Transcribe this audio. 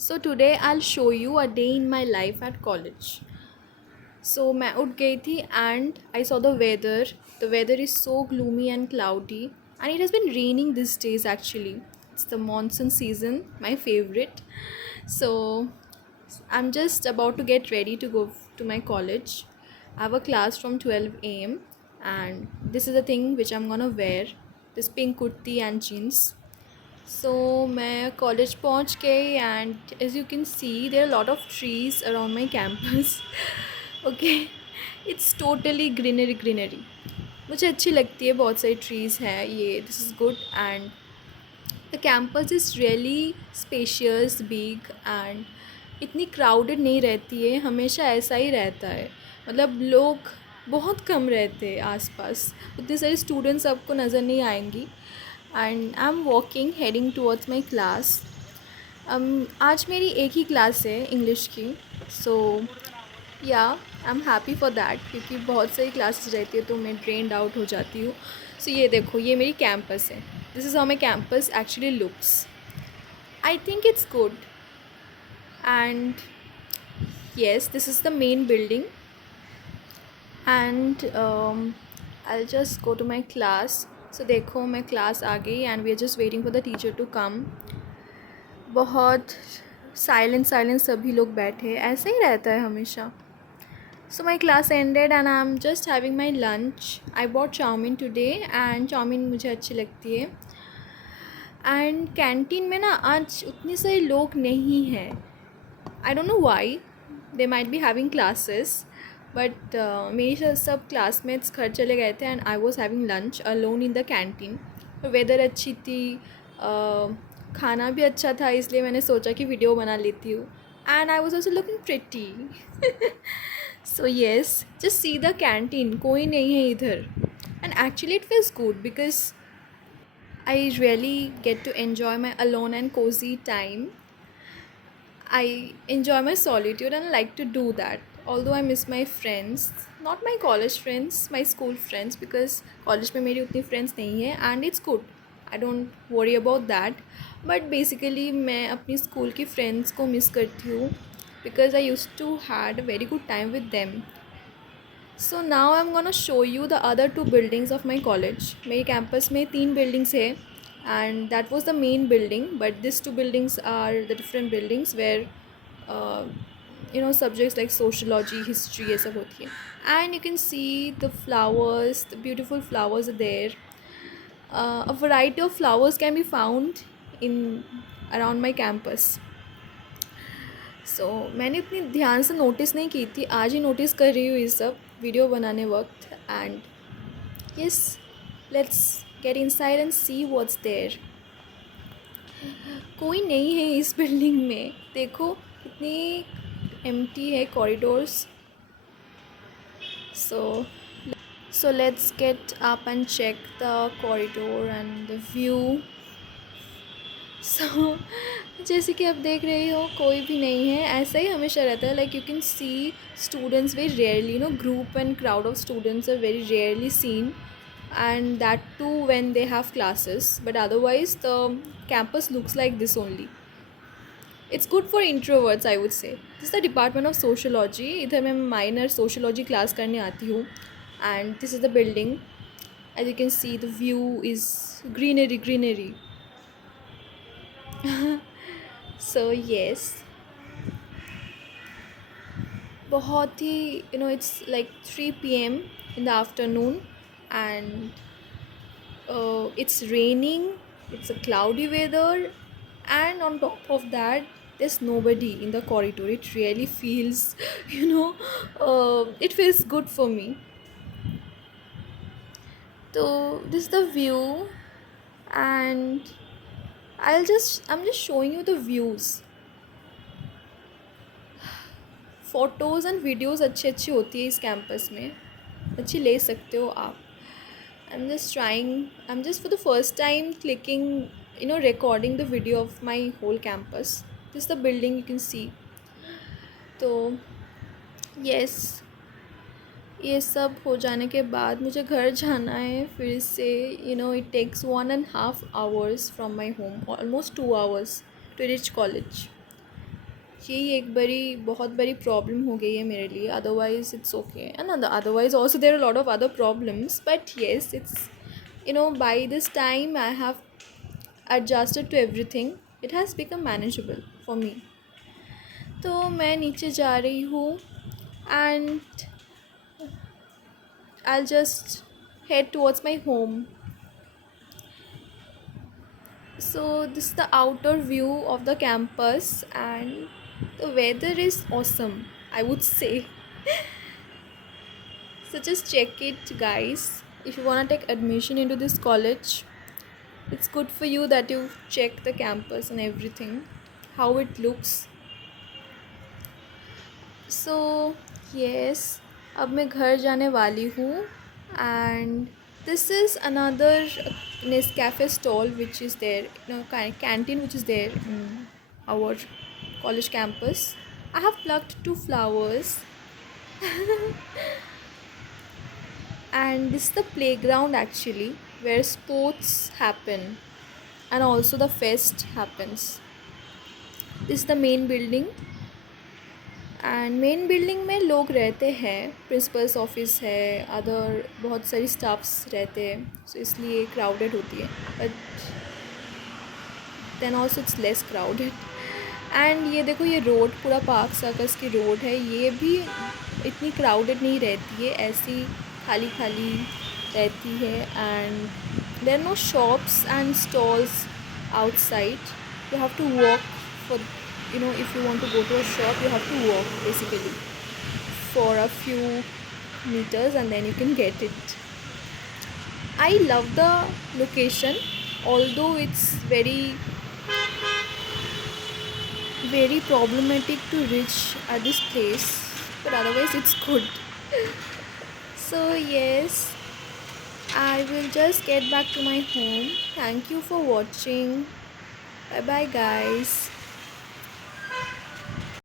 So today I'll show you a day in my life at college. So मैं उठ गई थी and I saw the weather. The weather is so gloomy and cloudy and it has been raining these days actually. It's the monsoon season, my favorite. So I'm just about to get ready to go to my college. I have a class from 12 a.m. and this is the thing which I'm gonna wear. This pink kurti and jeans. So मैं college पहुंच गई and as you can see there are lot of trees around my campus okay it's totally greenery मुझे अच्छी लगती है बहुत सारी trees हैं ये this is good and the campus is really spacious big and इतनी क्राउडेड नहीं रहती है हमेशा ऐसा ही रहता है मतलब लोग बहुत कम रहते हैं आसपास उतनी सारी स्टूडेंट्स आपको नज़र नहीं आएंगी and I am walking heading towards my class आज मेरी एक ही क्लास है इंग्लिश की सो या I am happy for that क्योंकि बहुत सारी क्लासेस रहती है तो मैं ड्रेन्ड आउट हो जाती हूँ सो ये देखो ये मेरी कैंपस है this is how my campus actually looks I think it's good and yes, this is the main building and I'll just go to my class. So देखो मैं क्लास आ गई and we are just waiting for the teacher to come. बहुत silent सभी लोग बैठे ऐसा ही रहता है हमेशा. So my class ended and I'm just having my lunch. I bought chowmein today and chowmein मुझे अच्छी लगती है. एंड कैंटीन में ना आज उतने सारे लोग नहीं हैं. I don't know why. They might be having classes, but मेरी सब classmates घर चले गए थे and I was having lunch alone in the canteen. Weather अच्छी थी, खाना भी अच्छा था इसलिए मैंने सोचा कि वीडियो बना लेती हूँ and I was also looking pretty. So yes, just see the canteen, कोई नहीं है इधर and actually it feels good because I really get to enjoy my alone and cozy time. I enjoy my solitude and I like to do that. Although I miss my friends, not my college friends, my school friends because college में मेरी उतनी friends नहीं है and it's good. I don't worry about that. But basically मैं अपनी school की friends को miss करती हूँ because I used to had a very good time with them. So now I'm gonna show you the other two buildings of my college. मेरे campus में 3 buildings है and that was the main building, but these two buildings are the different buildings where uh, subjects like sociology, history ये सब होती है. And you can see the flowers, the beautiful flowers are there. A variety of flowers can be found in around my campus. मैंने इतनी ध्यान से notice नहीं की थी, आज ही नोटिस कर रही हूँ ये सब वीडियो बनाने वक्त. And yes, let's get inside and see what's there. कोई नहीं है इस बिल्डिंग में, देखो कितनी एम्प्टी है corridors. So let's get up and check the corridor and the view. जैसे कि आप देख रहे हो कोई भी नहीं है, ऐसा ही हमेशा रहता है. Like you can see students very rarely, group and crowd of students are very rarely seen and that too when they have classes, but otherwise the campus looks like this only. It's good for introverts, I would say. This is the department of sociology. इधर मैं minor sociology class करने आती हूँ and this is the building. As you can see the view is greenery. So yes, बहुत ही it's like 3 p.m. in the afternoon and it's raining, it's a cloudy weather, and on top of that there's nobody in the corridor. It really feels it feels good for me. So this is the view and I'm just showing you the views. Photos and videos अच्छी होती है इस campus में, अच्छी ले सकते हो आप. I'm just for the first time clicking, recording the video of my whole campus. This is the building you can see. तो yes, ये सब हो जाने के बाद मुझे घर जाना है फिर से. It takes 1.5 hours from my home, almost 2 hours to reach college. यही एक बड़ी बहुत बड़ी प्रॉब्लम हो गई है मेरे लिए. Otherwise it's okay, and otherwise also there are lot of other problems, but yes it's, by this time I have adjusted to everything. It has become manageable for me. तो मैं नीचे जा रही हूँ and I'll just head towards my home. So this is the outer view of the campus and the weather is awesome, I would say. So just check it, guys. If you want to take admission into this college, it's good for you that you check the campus and everything, how it looks. So yes, अब मैं घर जाने वाली हूँ and this is another Nescafe stall which is there, canteen which is there in our college campus. I have plucked 2 flowers and this is the playground actually where sports happen and also the fest happens. This is the main building and main building में लोग रहते हैं, principles office है, other बहुत सारी staffs रहते हैं, सो इसलिए क्राउडेड होती है, but then also it's less crowded. And ये देखो, ये रोड पूरा पार्क सर्कस की रोड है, ये भी इतनी क्राउडेड नहीं रहती है, ऐसी खाली खाली रहती है. And there are no shops and stalls outside. You have to walk for, if you want to go to a shop, you have to walk basically for a few meters and then you can get it. I love the location, although it's very very problematic to reach at this place, but otherwise it's good. So yes, I will just get back to my home. Thank you for watching. Bye bye guys.